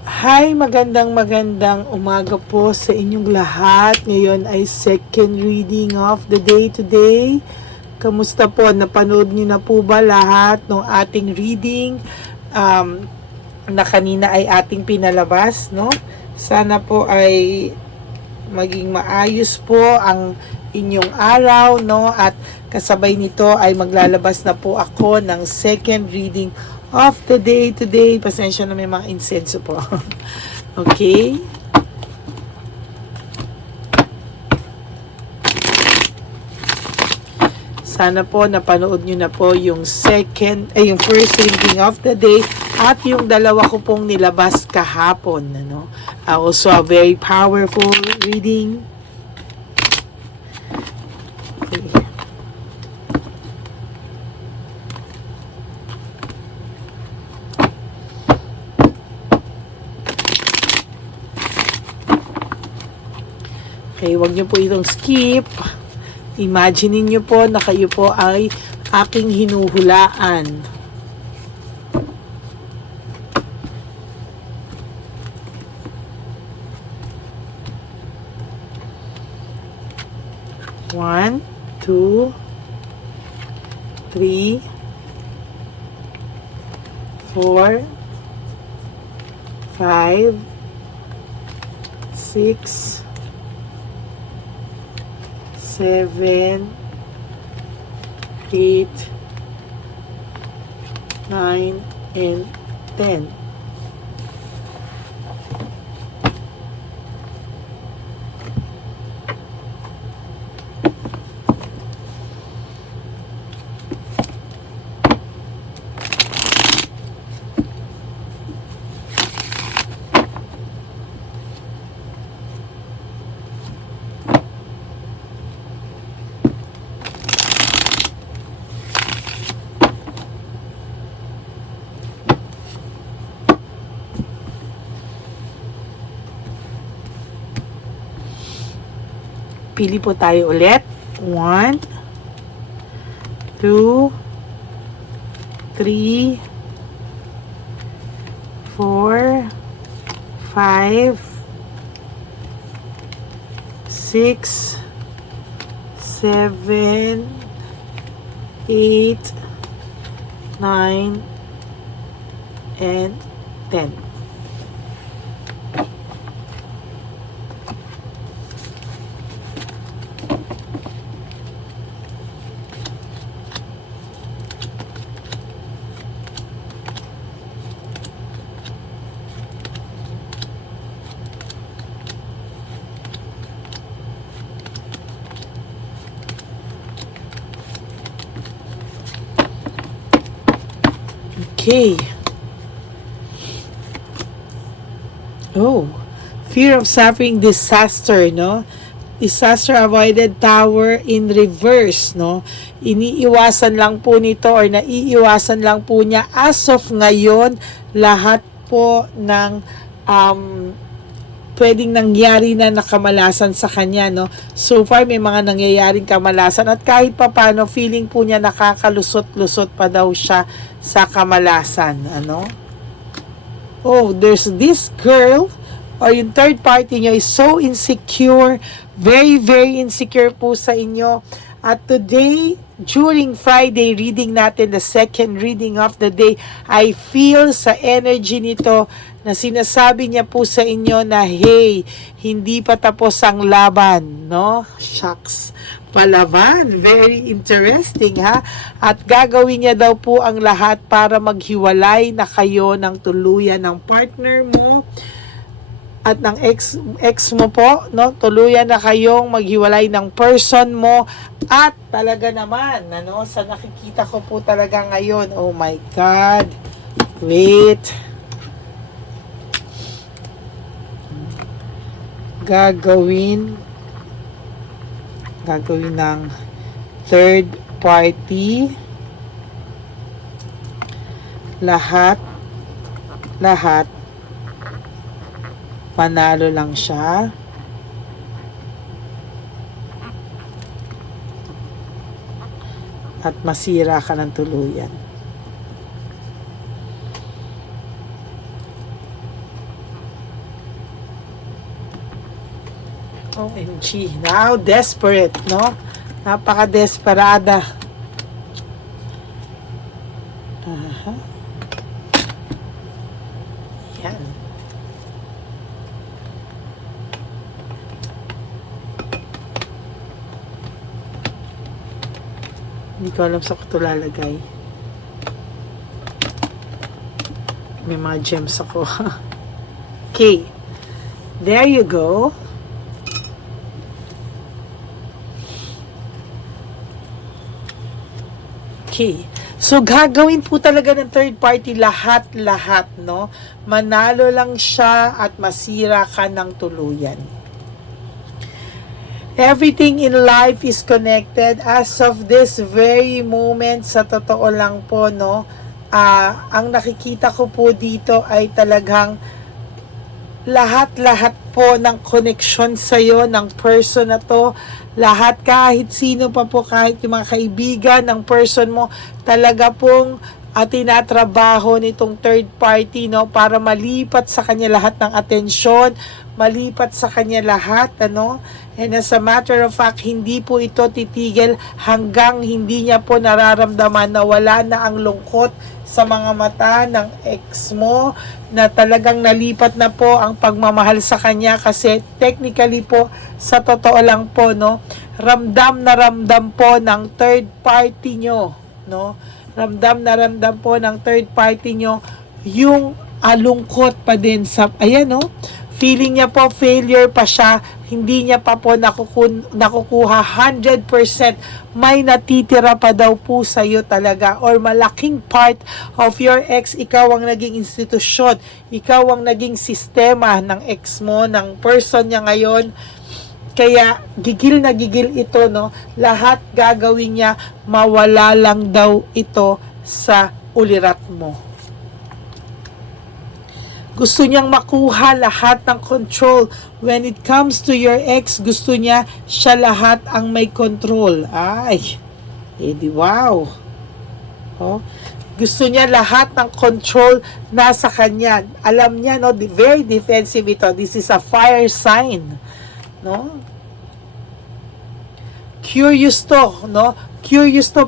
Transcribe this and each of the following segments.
Hi, magandang umaga po sa inyong lahat. Ngayon ay second reading of the day today. Kamusta po? Napanood niyo na po ba lahat ng ating reading na kanina ay ating pinalabas, no? Sana po ay maging maayos po ang inyong araw, no? At kasabay nito ay maglalabas na po ako ng second reading of the day today. Pasensya na, may mga insenso po. Okay? Sana po napanood nyo na po yung yung first reading of the day at yung dalawa ko pong nilabas kahapon, ano? Also a very powerful reading. Okay. Okay, wag nyo po itong skip. Imagine niyo po na kayo po ay aking hinuhulaan. One, two, three, four, five, six, 7, 8, 9, and 10. Pili po tayo ulit. 1, 2, 3, 4, 5, 6, 7, 8, 9, and 10. Okay. Oh, fear of suffering, disaster, no? Disaster avoided, tower in reverse, no? Iniiwasan lang po nito or naiiwasan lang po niya as of ngayon lahat po ng pwedeng nangyari na nakamalasan sa kanya, no? So far, may mga nangyayaring kamalasan at kahit pa paano, feeling po niya nakakalusot-lusot pa daw siya sa kamalasan, ano? Oh, there's this girl or yung third party nyo is so insecure, very insecure po sa inyo. At today, during Friday reading natin, the second reading of the day, I feel sa energy nito na sinasabi niya po sa inyo na, hey, hindi pa tapos ang laban, no? Shucks, palaban. Very interesting, ha? At gagawin niya daw po ang lahat para maghiwalay na kayo ng tuluyan ng partner mo at ng ex mo po, no? Tuluyan na kayong maghiwalay ng person mo at talaga naman, ano, sa nakikita ko po talaga ngayon, oh my God, wait, gagawin ng third party lahat manalo lang siya at masira ka ng tuluyan. OMG. Now, desperate, no? Napaka-desperada. Yan. Hindi ko alam sa ko ito lalagay. May mga gems ako. Okay. There you go. Okay. So, gagawin po talaga ng third party lahat-lahat, no? Manalo lang siya at masira ka ng tuluyan. Everything in life is connected. As of this very moment, sa totoo lang po, no? Ang nakikita ko po dito ay talagang lahat-lahat po ng connection sa'yo, ng person na to, lahat, kahit sino pa po, kahit yung mga kaibigan ng person mo, talaga pong tinatrabaho nitong third party, no, para malipat sa kanya lahat ng atensyon, malipat sa kanya lahat, ano, and as a matter of fact, hindi po ito titigil hanggang hindi niya po nararamdaman na wala na ang lungkot sa mga mata ng ex mo, na talagang nalipat na po ang pagmamahal sa kanya, kasi technically po, sa totoo lang po, no, ramdam na ramdam po ng third party nyo, no, ramdam na ramdam po ng third party nyo yung lungkot pa din sa, ayan, no, feeling niya po failure pa siya, hindi niya pa po nakukuha 100%, may natitira pa daw po sa iyo talaga, or malaking part of your ex, ikaw ang naging institusyon, ikaw ang naging sistema ng ex mo, ng person niya ngayon. Kaya gigil na gigil ito, no, lahat gagawin niya, mawala lang daw ito sa ulirat mo. Gusto niyang makuha lahat ng control. When it comes to your ex, gusto niya siya lahat ang may control. Ay, edi wow. Oh, gusto niya lahat ng control nasa kanya. Alam niya, no, very defensive ito. This is a fire sign, no? Curious to, no? Curious to,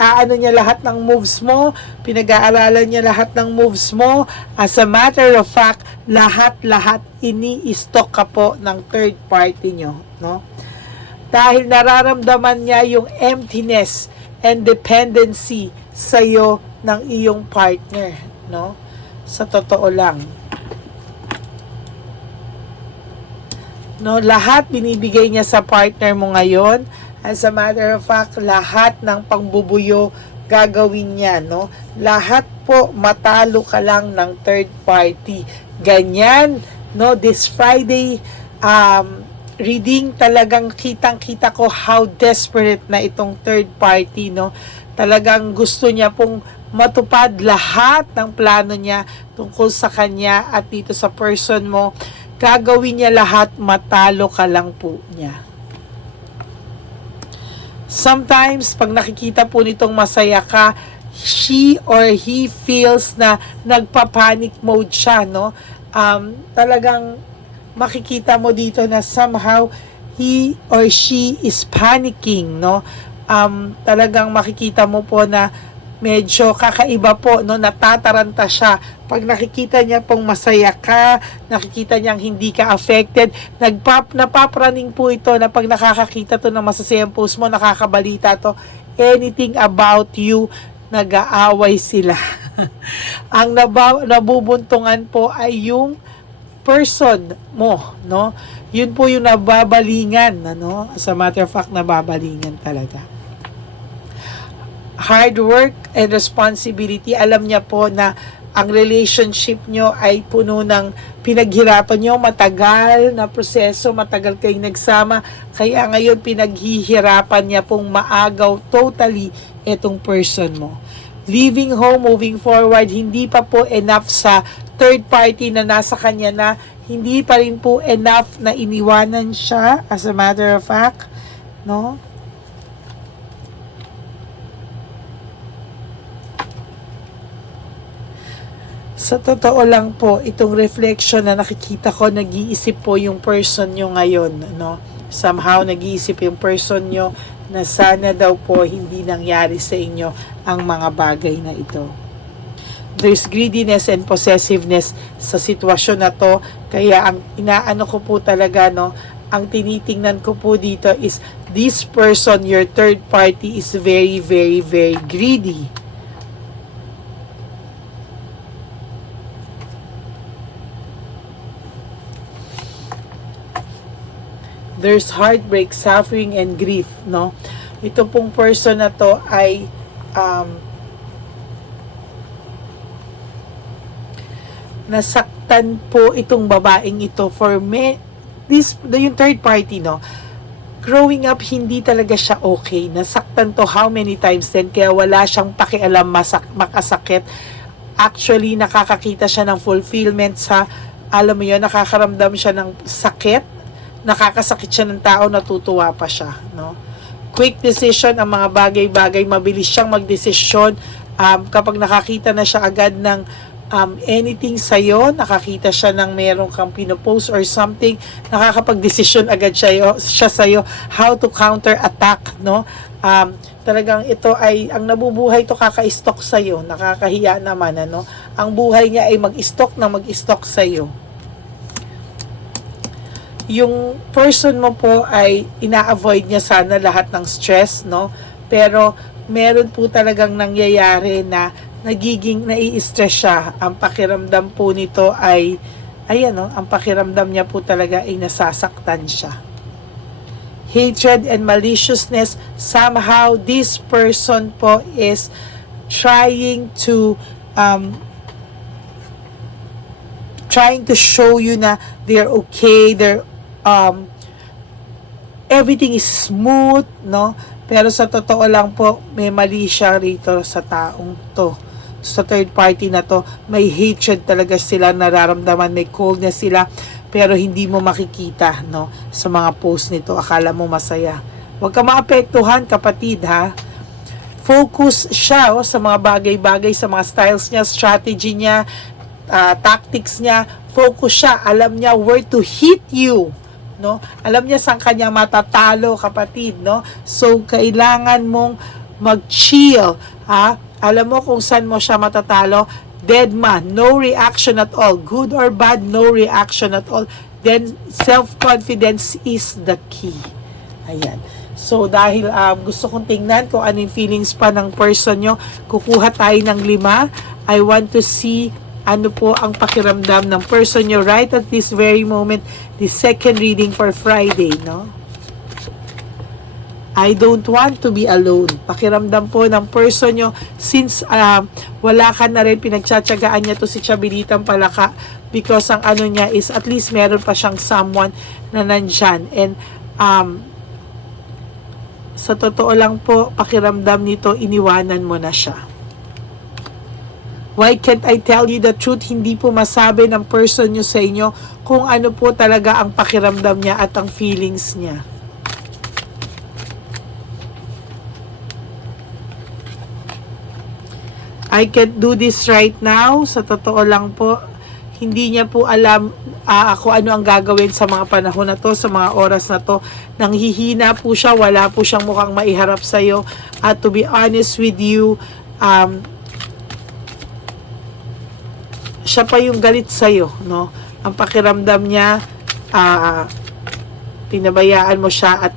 ano niya lahat ng moves mo, pinag-aaralan niya lahat ng moves mo. As a matter of fact, lahat-lahat ini-stock ka po ng third party nyo, no? Dahil nararamdaman niya yung emptiness and dependency sa'yo ng iyong partner, no? Sa totoo lang. No, lahat binibigay niya sa partner mo ngayon. As a matter of fact, lahat ng pangbubuyo gagawin niya, no? Lahat po, matalo ka lang ng third party. Ganyan, no? This Friday reading, talagang kitang-kita ko how desperate na itong third party, no? Talagang gusto niya pong matupad lahat ng plano niya tungkol sa kanya at dito sa person mo. Gagawin niya lahat, matalo ka lang po niya. Sometimes, pag nakikita po nitong masaya ka, she or he feels na nagpa-panic mode siya, no? Talagang makikita mo dito na somehow he or she is panicking, no? Talagang makikita mo po na medyo kakaiba po, no? Natataranta siya. Pag nakikita niya pong masaya ka, nakikita niyang hindi ka affected, napapraning po ito na pag nakakakita to ng masasayang post mo, nakakabalita to, anything about you, nag-aaway sila. Ang nabubuntungan po ay yung person mo, no? Yun po yung nababalingan, ano? As a matter of fact, nababalingan talaga. Hard work and responsibility. Alam niya po na ang relationship nyo ay puno ng pinaghirapan nyo, matagal na proseso, matagal kayong nagsama, kaya ngayon pinaghihirapan niya pong maagaw totally itong person mo. Leaving home, moving forward, hindi pa po enough sa third party na nasa kanya na, hindi pa rin po enough na iniwanan siya, as a matter of fact, no? Sa totoo lang po, itong reflection na nakikita ko, nag-iisip po yung person nyo ngayon, no? Somehow, nag-iisip yung person nyo na sana daw po hindi nangyari sa inyo ang mga bagay na ito. There's greediness and possessiveness sa sitwasyon na to, kaya ang inaano ko po talaga, no, ang tinitingnan ko po dito is this person, your third party, is very, very, very greedy. There's heartbreak, suffering, and grief, no? Ito pong person na to ay nasaktan po itong babaeng ito for me. Yung third party, no? Growing up, hindi talaga siya okay. Nasaktan to how many times then, kaya wala siyang pakialam makasakit. Actually, nakakakita siya ng fulfillment sa, alam mo yun, nakakaramdam siya ng sakit, nakakasakit siya ng tao, natutuwa pa siya, no? Quick decision, ang mga bagay-bagay, mabilis siyang magdesisyon. Kapag nakakita na siya agad ng anything sa'yo, nakakita siya ng meron kang pinopost or something, nakakapag-decision agad siya sa'yo how to counter-attack, no? Talagang ito ay, ang nabubuhay to kaka-stock sa'yo, nakakahiya naman, ano? Ang buhay niya ay mag-stock na mag-stock sa'yo. Yung person mo po ay ina-avoid niya sana lahat ng stress, no? Pero meron po talagang nangyayari na nai-stress siya. Ang pakiramdam po nito ay, ayan, no? Ang pakiramdam niya po talaga ay nasasaktan siya. Hatred and maliciousness, somehow this person po is trying to show you na they're okay, everything is smooth, no? Pero sa totoo lang po, may mali siya rito sa taong to. Sa third party na to, may hatred talaga sila nararamdaman, may coldness sila, pero hindi mo makikita, no? Sa mga post nito, akala mo masaya. Huwag ka maapektuhan, kapatid, ha? Focus siya sa mga bagay-bagay, sa mga styles niya, strategy niya, tactics niya. Focus siya, alam niya where to hit you, no? Alam niya saan kanya matatalo, kapatid, no? So kailangan mong mag-chill, ha? Alam mo kung saan mo siya matatalo. Dead man, no reaction at all, good or bad, no reaction at all. Then self-confidence is the key. Ayan. So dahil gusto kong tingnan kung ano yung feelings pa ng person nyo, kukuha tayo ng 5. I want to see ano po ang pakiramdam ng person nyo right at this very moment, the second reading for Friday, no? I don't want to be alone. Pakiramdam po ng person nyo, since wala ka na rin, pinagtsatsagaan niya to si Chabilitang Palaka, because ang ano niya is at least meron pa siyang someone na nandyan. And sa totoo lang po, pakiramdam nito, iniwanan mo na siya. Why can't I tell you the truth? Hindi po masabi ng person nyo sa inyo kung ano po talaga ang pakiramdam niya at ang feelings niya. I can't do this right now. Sa totoo lang po, hindi niya po alam kung ano ang gagawin sa mga panahon na to, sa mga oras na to. Nanghihina po siya, wala po siyang mukhang maiharap sa'yo. At to be honest with you, siya pa yung galit sa'yo, no? Ang pakiramdam niya, pinabayaan mo siya at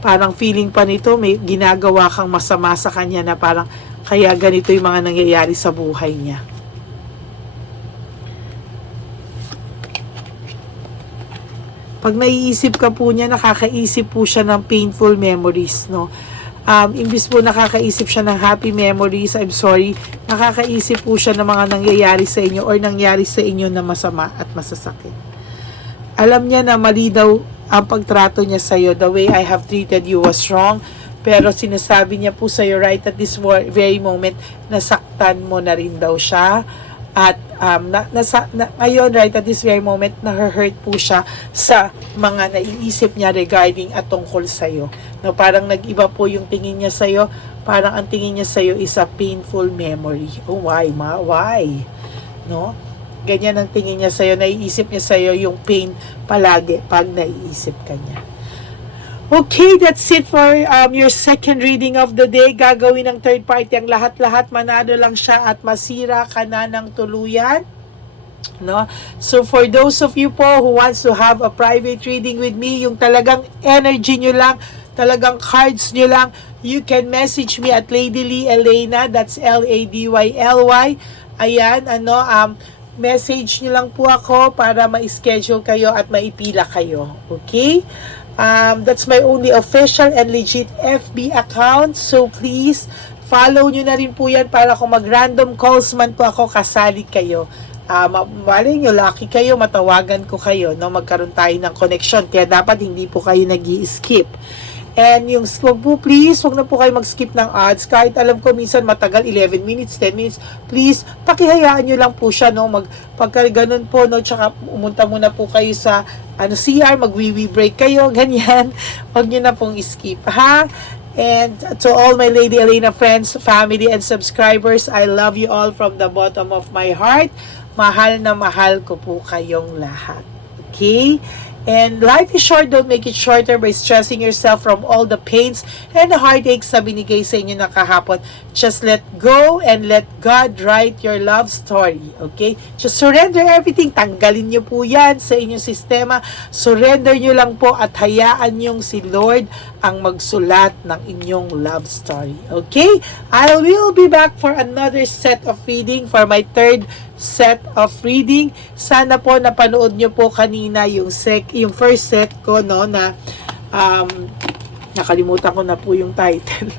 parang feeling pa nito, may ginagawa kang masama sa kanya na parang kaya ganito yung mga nangyayari sa buhay niya. Pag naiisip ka po niya, nakakaisip po siya ng painful memories, no? Imbis po nakakaisip siya ng happy memories, I'm sorry, nakakaisip po siya ng mga nangyayari sa inyo or nangyari sa inyo na masama at masasakit. Alam niya na mali daw ang pagtrato niya sa iyo. The way I have treated you was wrong. Pero sinasabi niya po sa iyo right at this very moment, nasaktan mo na rin daw siya. At ngayon, right at this very moment, na-hurt po siya sa mga naiisip niya regarding at tungkol sa'yo. No, parang nag-iba po yung tingin niya sa'yo. Parang ang tingin niya sa'yo is a painful memory. Oh, why? No? ganyan ang tingin niya sa'yo, naiisip niya sa'yo yung pain palagi pag naiisip ka niya. Okay, that's it for your second reading of the day. Gagawin ng third party ang lahat-lahat, manalo lang siya at masira ka na ng tuluyan. No? So for those of you po who wants to have a private reading with me, yung talagang energy nyo lang, talagang cards nyo lang, you can message me at Lady Lee Elena, that's Ladyly. Ayan, message nyo lang po ako para ma-schedule kayo at maipila kayo. Okay? That's my only official and legit FB account. So please, follow nyo na rin po yan para kung mag-random calls man po ako, kasali kayo. Malay nyo, lucky kayo, matawagan ko kayo, no? Magkaroon tayo ng connection. Kaya dapat hindi po kayo nag-i-skip. And yung wag po please, wag na po kayo mag-skip ng ads. Kahit alam ko minsan matagal, 11 minutes, 10 minutes. Please, pakihayaan nyo lang po siya, no? Pagka ganun po, no? Tsaka umunta muna po kayo sa CR, mag-wee-wee break kayo, ganyan. Wag nyo na pong skip, ha? And to all my Lady Elena friends, family, and subscribers, I love you all from the bottom of my heart. Mahal na mahal ko po kayong lahat. Okay? And life is short, don't make it shorter by stressing yourself from all the pains and the heartaches na binigay sa inyo na kahapon. Just let go and let God write your love story. Okay? Just surrender everything. Tanggalin nyo po yan sa inyong sistema. Surrender nyo lang po at hayaan yung si Lord ang magsulat ng inyong love story. Okay? I will be back for another set of reading, for my third set of reading. Sana po napanood nyo po kanina yung first set ko, no, na nakalimutan ko na po yung title.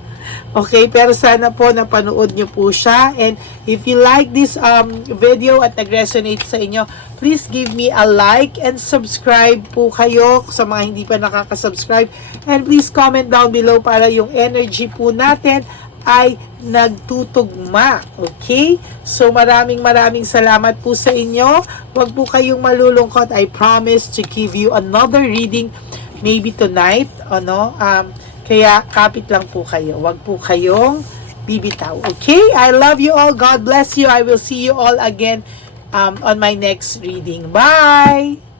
Okay, pero sana po napanood nyo po siya. And if you like this video at nag-resonate sa inyo, please give me a like and subscribe po kayo sa mga hindi pa nakaka-subscribe. And please comment down below para yung energy po natin ay nagtutugma. Okay? So maraming salamat po sa inyo. Huwag po kayong malulungkot. I promise to give you another reading maybe tonight. Kaya kapit lang po kayo. Huwag po kayong bibitaw. Okay? I love you all. God bless you. I will see you all again on my next reading. Bye!